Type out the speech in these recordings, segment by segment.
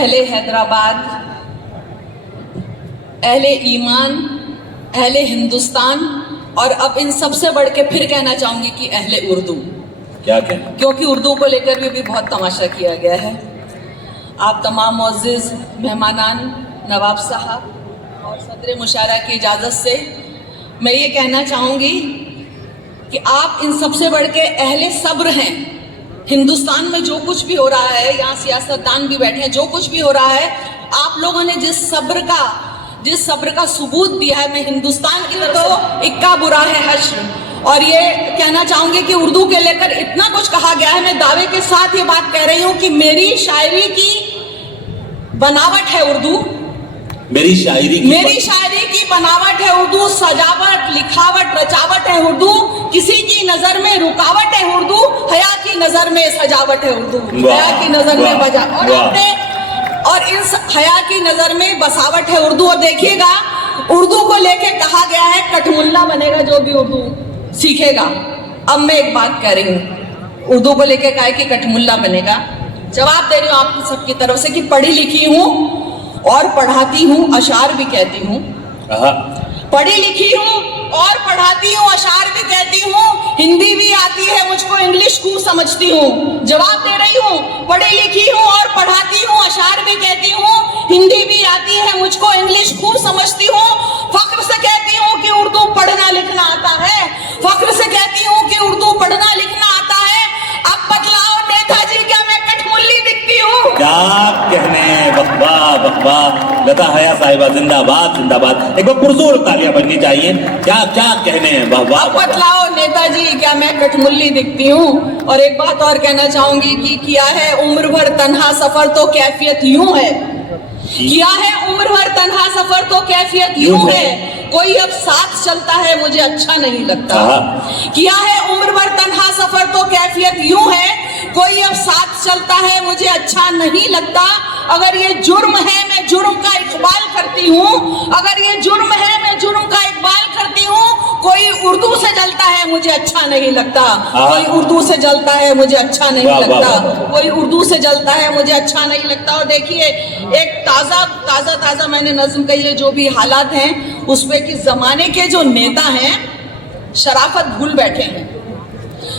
अहले हैदराबाद, अहले ईमान, अहले हिंदुस्तान और अब इन सबसे बढ़ के फिर कहना चाहूंगी कि अहले उर्दू। क्या कहना? क्योंकि उर्दू को लेकर भी बहुत तमाशा किया गया है। आप तमाम मुअज़्ज़िज़ मेहमानान, नवाब साहब और सदर मुशारा की इजाज़त से मैं ये कहना चाहूँगी कि आप इन सबसे बढ़ के अहले सब्र हैं। हिंदुस्तान में जो कुछ भी हो रहा है, यहाँ सियासतदान भी बैठे हैं, जो कुछ भी हो रहा है, आप लोगों ने जिस सब्र का सबूत दिया है, मैं हिंदुस्तान की तरफ तो इक्का बुरा है हश्र। और ये कहना चाहूंगी कि उर्दू के लेकर इतना कुछ कहा गया है, मैं दावे के साथ ये बात कह रही हूँ कि मेरी शायरी की बनावट है उर्दू, मेरी शायरी की बनावट है उर्दू, सजावट, लिखावट, रचावट है उर्दू, किसी की नजर में रुकावट है उर्दू, हया की नजर में सजावट है उर्दू, हया की नजर में बजा और इन हया की नजर में बसावट है उर्दू। और देखिएगा उर्दू को लेके कहा गया है कठमुल्ला बनेगा जो भी उर्दू सीखेगा। अब मैं एक बात कह रही हूँ, उर्दू को लेके कहा है कि कठमुल्ला बनेगा। जवाब दे रही हूँ आप सबकी तरफ से कि पढ़ी लिखी हूँ और पढ़ाती हूँ, अशार भी कहती हूँ। पढ़ी लिखी हूँ और पढ़ाती हूँ, अशार भी कहती हूँ, हिंदी भी आती है मुझको, इंग्लिश खूब समझती हूँ। जवाब दे रही हूँ, पढ़ी लिखी हूँ और पढ़ाती हूँ, अशार भी कहती हूँ, हिंदी भी आती है मुझको, इंग्लिश खूब समझती हूँ। फख्र से कहती हूँ कि उर्दू पढ़ना लिखना आता है, फख्र से कहती हूँ कि उर्दू पढ़ना लिखना आता है। अब बतलाओ नेताजी, क्या मैं कठमुल्ली दिखती हूँ? क्या कहने, बकवा बकवा। लता हया साहिबा जिंदाबाद जिंदाबाद। एक बार पुरजोर तालियां बजनी चाहिए। क्या क्या कहने, वाह। अब बतलाओ नेताजी, क्या मैं कठमुल्ली दिखती हूँ? और एक बात और कहना चाहूंगी कि किया है उम्र भर तन्हा सफर तो कैफियत यूं है, किया है उम्र भर तन्हा सफर तो कैफियत यूं है, कोई अब साथ चलता है मुझे अच्छा नहीं लगता। किया है उम्र भर तन्हा सफर तो कैफियत यूं है, कोई अब साथ चलता है मुझे अच्छा नहीं लगता। अगर ये जुर्म है मैं जुर्म का इकबाल करती हूँ, अगर ये जुर्म है मैं जुर्म का इकबाल करती हूँ, कोई उर्दू से जलता है मुझे अच्छा नहीं लगता, कोई उर्दू से जलता है मुझे अच्छा नहीं लगता, कोई उर्दू से जलता है मुझे अच्छा नहीं लगता। और देखिए एक ताजा मैंने नज्म कही है, जो भी हालात हैं उस पे कि जमाने के जो नेता हैं शराफत भूल बैठे हैं,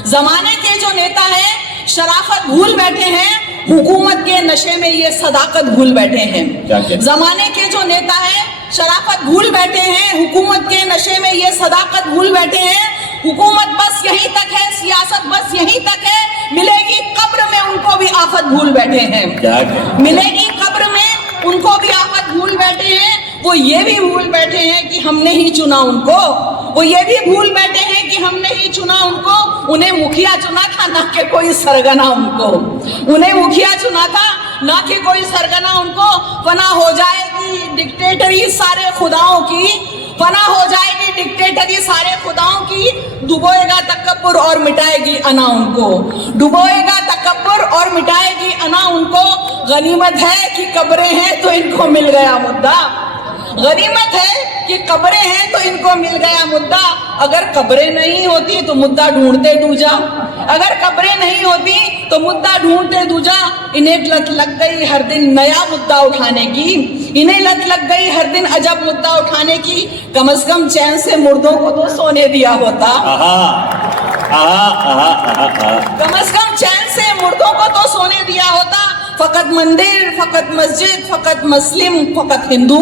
जमाने के जो नेता हैं शराफत भूल बैठे हैं, हुकूमत के नशे में ये सदाकत भूल बैठे हैं। जमाने के जो नेता हैं शराफत भूल बैठे हैं, हुकूमत के नशे में ये सदाकत भूल बैठे हैं। हुकूमत बस यहीं तक है, सियासत बस यहीं तक है, मिलेगी कब्र में उनको भी आफत भूल बैठे हैं, मिलेगी कब्र में उनको भी आफत भूल बैठे हैं। वो ये भी भूल बैठे हैं कि हमने ही चुना उनको, वो ये भी भूल बैठे हैं कि हमने ही चुना उनको। उन्हें मुखिया चुना था ना कि कोई सरगना उनको, उन्हें मुखिया चुना था ना कि कोई सरगना उनको। फना हो जाएगी डिक्टेटरी सारे खुदाओं की, फना हो जाएगी डिक्टेटरी सारे खुदाओं की, डुबोएगा तकब्बुर और मिटाएगी अना उनको, डुबोएगा तकब्बुर और मिटाएगी अना उनको। गनीमत है कि कब्रें हैं तो इनको मिल गया मुद्दा, गनीमत है कि कब्रें हैं तो इनको मिल गया मुद्दा। अगर कब्रें नहीं होती तो मुद्दा ढूंढते दूजा, अगर कब्रें नहीं होती तो मुद्दा ढूंढते दूजा। इन्हें लत लग गई हर दिन नया मुद्दा उठाने की, इन्हें लत लग गई हर दिन अजब मुद्दा उठाने की। कम से कम चैन से मुर्दों को तो सोने दिया होता, कम से कम चैन से मुर्दों को तो सोने दिया होता। फकत मंदिर, फकत मस्जिद, फकत मुस्लिम, फकत हिंदू,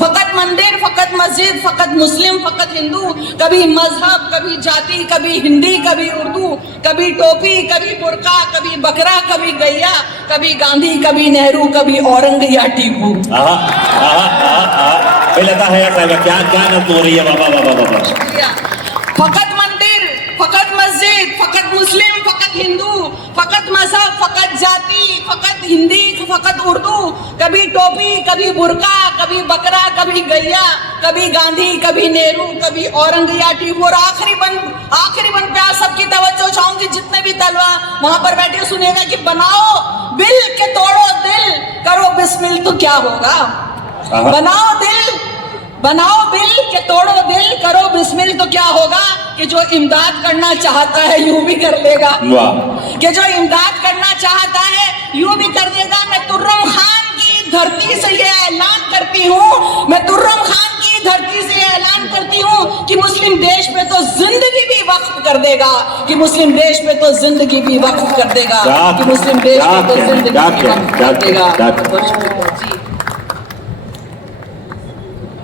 फकत मंदिर, फकत मस्जिद, फकत मुस्लिम, फकत हिंदू। कभी मजहब, कभी जाति, कभी हिंदी, कभी उर्दू, कभी टोपी, कभी बुर्का, कभी बकरा, कभी गैया, कभी गांधी, कभी नेहरू, कभी औरंग या टीपू। लता है क्या क्या नज़्म हो रही है, बाबा। फकत मंदिर, फकत मस्जिद, फकत मुस्लिम, फकत हिंदू, फकत मजहब, फकत जाति, फकत हिंदी, फकत उर्दू, कभी टोपी, कभी बुर्का, कभी बकरा, कभी गैया, कभी गांधी, कभी नेहरू, कभी औरंग या टीपू। और आखिरी बन पे आप सबकी तवज्जो चाहूंगी, जितने भी तलवा वहां पर बैठे सुनेगा कि बनाओ बिल के तोड़ो दिल, करो बिस्मिल तो क्या होगा। बनाओ बिल के तोड़ो दिल, करो बिस्मिल तो क्या होगा। कि जो इमदाद करना चाहता है यूं भी कर लेगा, कि जो इमदाद करना चाहता है यूं भी कर देगा। मैं तुर्रम खान की धरती से ये ऐलान करती हूँ, मैं तुर्रम खान की धरती से ये ऐलान करती हूँ कि मुस्लिम देश पे तो जिंदगी भी वक्फ कर देगा, कि मुस्लिम देश पे तो जिंदगी भी वक्फ कर देगा, कि मुस्लिम देश पे तो जिंदगी भी वक्फ कर देगा। बहुत शुक्रिया जी।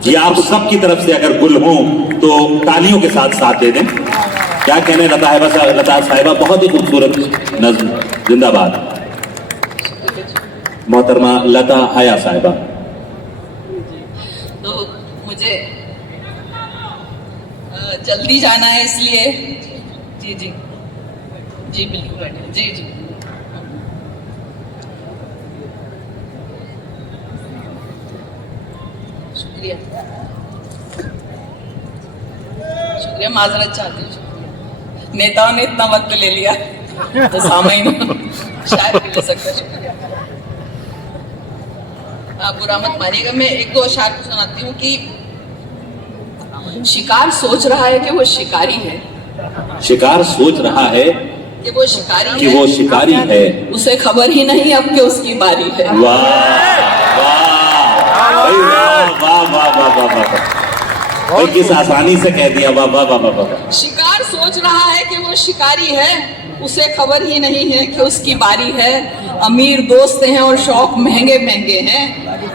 जी आप सबकी तरफ से अगर गुल हों तो तालियों के साथ साथ दे दें। क्या कहने लता साहिबा, बहुत ही खूबसूरत नज्म, जिंदाबाद। मोहतरमा लता हया साहिबा। तो मुझे जल्दी जाना है, इसलिए जी जी जी बिल्कुल बैठे जी जी। शुक्रिया शुक्रिया, माजरत चाहती हूँ, नेताओं ने इतना वक्त ले लिया तो सामईन शायद भी ले सकता। शुक्रिया, आप बुरा मत मानिएगा, मैं एक दो अशार सुनाती हूँ कि शिकार सोच रहा है कि वो शिकारी है, शिकार सोच रहा है कि वो शिकारी कि वो शिकारी है, उसे खबर ही नहीं अब कि उसकी बारी है। वाह वाह वाह वाह वाह वाह वाह, भाई किस आसानी से कह दिया, वाह वाह वाह वाह। शिकार सोच रहा है कि वो शिकारी है, उसे खबर ही नहीं है कि उसकी बारी है। अमीर दोस्त हैं और शौक महंगे महंगे हैं,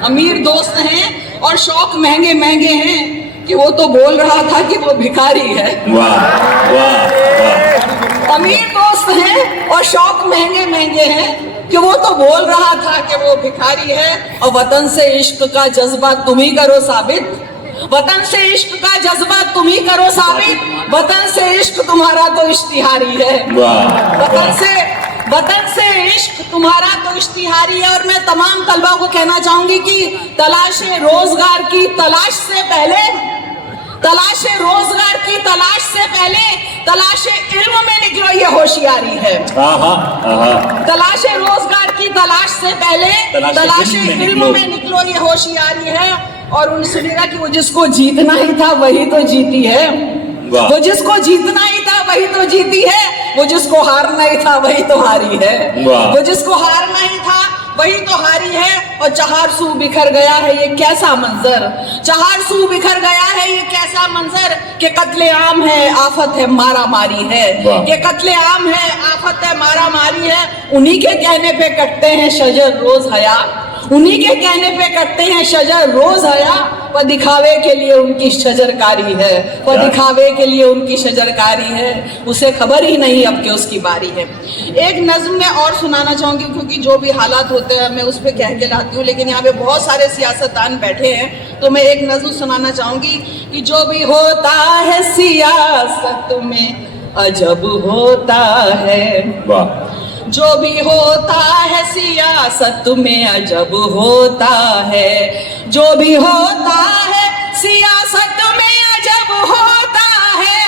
अमीर दोस्त हैं और शौक महंगे महंगे हैं, कि वो तो बोल रहा था कि वो भिखारी है। वाह वाह वाह। अमीर दोस्त हैं और शौक महंगे महंगे हैं, कि वो तो बोल रहा था कि वो भिखारी है। और वतन से इश्क का जज्बा तुम ही करो साबित, वतन से इश्क का जज्बा तुम ही करो साबित, वतन से इश्क तुम्हारा तो इश्तिहारी है। वतन से इश्क तुम्हारा तो इश्तिहारी है। और मैं तमाम तलबा को कहना चाहूंगी कि तलाशे रोजगार की तलाश से पहले, तलाशे रोजगार की तलाश से पहले तलाशे इल्म में निकलो, ये होशियारी है। तलाशे रोजगार की तलाश से पहले तलाशे इल्म में निकलो, ये होशियारी है। और उन सुनिएगा कि वो जिसको जीतना ही था वही तो जीती है, वो जिसको जीतना ही था वही तो जीती है, वो जिसको हारना ही था वही तो हारी है, वो जिसको हारना ही था वही तो हारी है। और चहार सू बिखर गया है ये कैसा मंजर, चहार सू बिखर गया है ये कैसा मंजर, कि कत्ले आम है आफत है मारा मारी है, ये कत्ले आम है आफत है मारा मारी है। उन्हीं के कहने पे कटते हैं शजर रोज हया, उन्हीं के कहने पे कटते हैं शजर रोज हया, पर दिखावे के लिए उनकी शजरकारी है, पर दिखावे के लिए उनकी शजरकारी है, उसे खबर ही नहीं अब कि उसकी बारी है। एक नज्म में और सुनाना चाहूंगी, क्योंकि जो भी हालात होते हैं मैं उस पर कह के लाती हूँ, लेकिन यहाँ पे बहुत सारे सियासतदान बैठे हैं, तो मैं एक नज्म सुनाना चाहूंगी कि जो भी होता है सियासत में अजब होता है, जो भी होता है सियासत में अजब होता है, जो भी होता है सियासत में अजब होता है,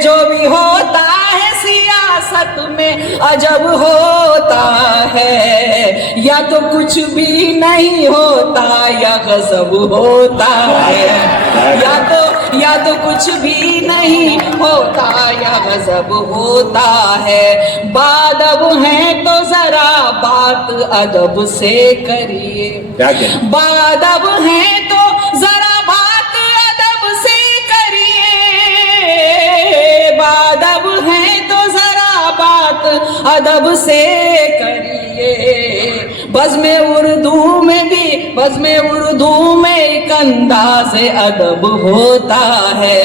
जो भी होता है सियासत में अजब होता है, या तो कुछ भी नहीं होता या गजब होता है, या तो कुछ भी नहीं होता या गजब होता है। बादब है तो जरा बात अदब से करिए, बादब है तो जरा बात अदब से करिए, बादब है तो जरा बात अदब से करिए। बज़्म उर्दू में भी, बज़्म उर्दू में एक अंदाज़े अदब होता है,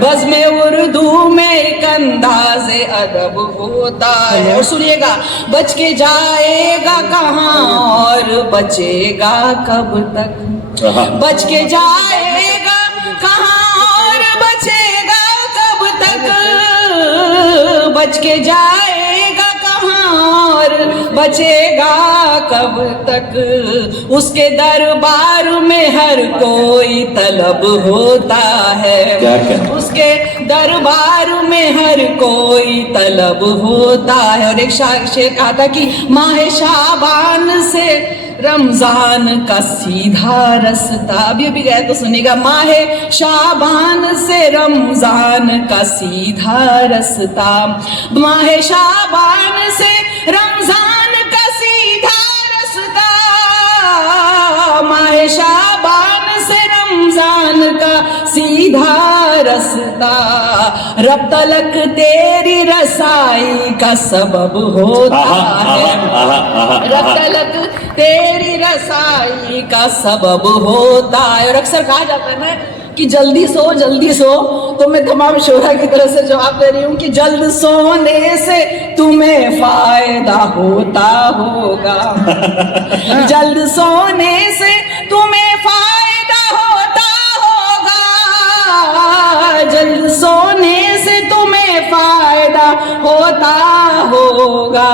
बज़्म उर्दू में एक अंदाज़े अदब होता है। और सुनिएगा, बच के जाएगा कहाँ और बचेगा कब तक, बच के जाएगा कहाँ और बचेगा कब तक, बच के जाएगा और बचेगा कब तक, उसके दरबार में हर कोई तलब होता है, उसके दरबार में हर कोई तलब होता है। और एक शेर कहा था कि माह शाबान से रमजान का सीधा रास्ता, अभी गए तो सुनिएगा, माह शाबान से रमजान का सीधा रास्ता, माह शाबान से रमजान का सीधा रास्ता, जान का सीधा रास्ता, रब तलक तेरी रसाई का सबब होता है, रब तलक तेरी रसाई का सबब होता है। और अक्सर कहा जाता है ना कि जल्दी सो, तो मैं तमाम शोरा की तरफ से जवाब दे रही हूँ कि जल्द सोने से तुम्हें फायदा होता होगा, जल्द सोने से तुम्हें फायदा होता होगा, जल्द सोने से तुम्हें फायदा होता होगा।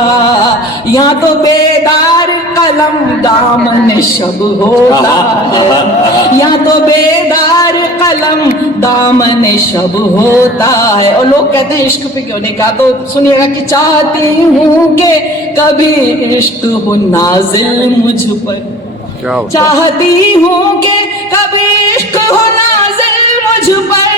यहाँ तो बेदार कलम दामन शब होता है, यहाँ तो बेदार कलम दामन शब होता है। और लोग कहते हैं इश्क पे क्यों नहीं कहा, तो सुनिएगा कि चाहती हूँ कि कभी इश्क हो नाजिल मुझ पर, चाहती हूँ कि कभी इश्क हो नाजिल मुझ पर,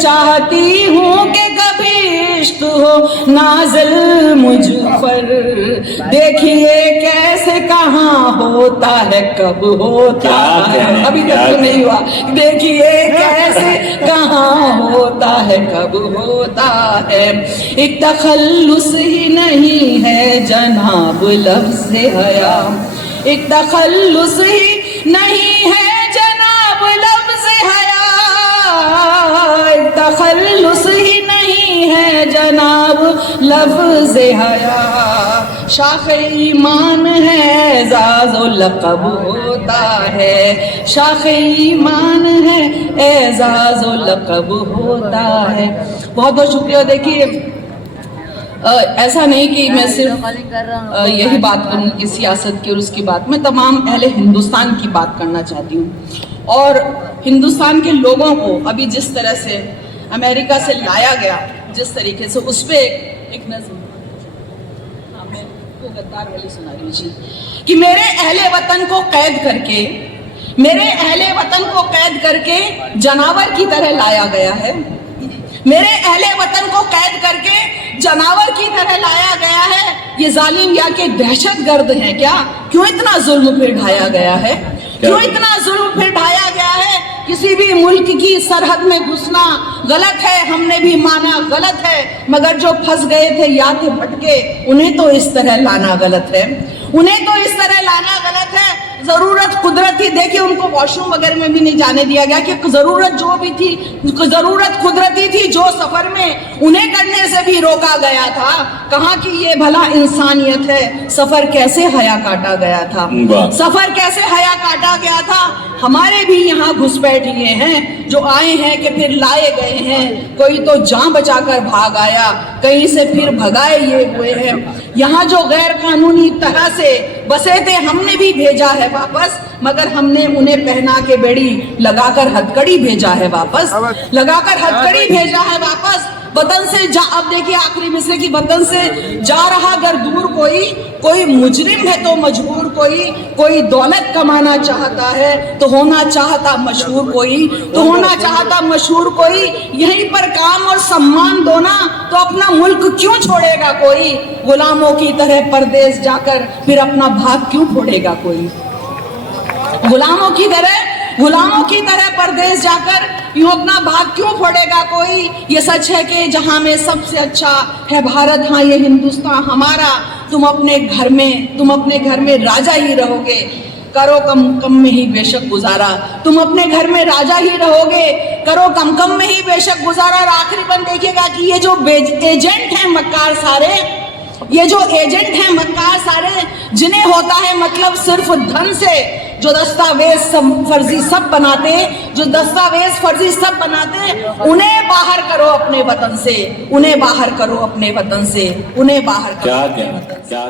चाहती हूँ कि कभी इश्क हो नाजिल मुझ पर। देखिए कैसे कहाँ होता है कब होता है, अभी तक तो नहीं हुआ। देखिए कैसे कहाँ होता है कब होता है। एक तखल्लुस ही नहीं है जनाब लफ्ज़ हया, एक तखल्लुस ही नहीं है जनाब लफ्ज़ हया, एक तखल्लुस ही नहीं है जनाब लफ्ज़ हया। शाख ईमान है एज़ाज़ो लक़ब होता है, शाख ईमान है एज़ाज़ो लक़ब होता है। बहुत बहुत शुक्रिया। देखिए ऐसा नहीं कि मैं सिर्फ यही बात करूँ कि सियासत की और उसकी बात, मैं तमाम अहले हिंदुस्तान की बात करना चाहती हूँ। और हिंदुस्तान के लोगों को अभी जिस तरह से अमेरिका से लाया गया, जिस तरीके से, उस पर एक नज़र, हाँ मैं तो गद्दार वाली सुना रही जी, कि मेरे अहले वतन को कैद करके, मेरे अहले वतन को कैद करके जनावर की तरह लाया गया है, मेरे अहले वतन को कैद करके जनावर की तरह लाया गया है। ये जालिम या के दहशतगर्द हैं क्या? क्यों इतना जुल्म फिर ढाया गया है, क्यों इतना जुल्म फिर ढाया गया है? किसी भी मुल्क की सरहद में घुसना गलत है, हमने भी माना गलत है, मगर जो फंस गए थे या थे भटके, उन्हें तो इस तरह लाना गलत है, उन्हें तो इस तरह लाना गलत है। जरूरत कुदरती, देखिए उनको वॉशरूम वगैरह में भी नहीं जाने दिया गया कि जरूरत जो भी थी, जरूरत कुदरती थी जो सफर में, उन्हें करने से भी रोका गया था। कहाँ की ये भला इंसानियत है? सफर कैसे हया काटा गया था, सफर कैसे हया काटा गया था। हमारे भी यहाँ घुसपैठ ये हैं जो आए हैं कि फिर लाए गए हैं, कोई तो जान बचाकर भाग आया, कहीं से फिर भगाए ये हुए हैं। यहाँ जो गैर कानूनी तरह से बसे थे, हमने भी भेजा है वापस, मगर हमने उन्हें पहना के बेड़ी लगाकर हथकड़ी भेजा है वापस, लगाकर हथकड़ी भेजा है वापस। वतन से जा, अब देखिए आखिरी मिसरे की, वतन से जा रहा अगर दूर कोई मुजरिम है तो मजबूर कोई दौलत कमाना चाहता है तो होना चाहता मशहूर तो होना चाहता मशहूर कोई, यहीं पर काम और सम्मान दो ना तो अपना मुल्क क्यों छोड़ेगा कोई? गुलामों की तरह परदेश जाकर फिर अपना भाग क्यों फोड़ेगा कोई? गुलामों की तरह परदेश जाकर यूं अपना भाग क्यों फोड़ेगा कोई? ये सच है कि जहां में सबसे अच्छा है भारत, हाँ ये हिंदुस्तान हमारा। तुम अपने घर में राजा ही रहोगे, करो कम में ही बेशक गुजारा। तुम अपने घर में राजा ही रहोगे, करो कम में ही बेशक गुजारा। और आखिरी बन देखिएगा कि ये जो एजेंट हैं मक्कार सारे, ये जो एजेंट हैं मक्कार सारे, जिन्हें होता है मतलब सिर्फ धन से, जो दस्तावेज फर्जी सब बनाते, जो दस्तावेज फर्जी सब बनाते, उन्हें बाहर करो अपने वतन से, उन्हें बाहर करो अपने वतन से, उन्हें बाहर करो। क्या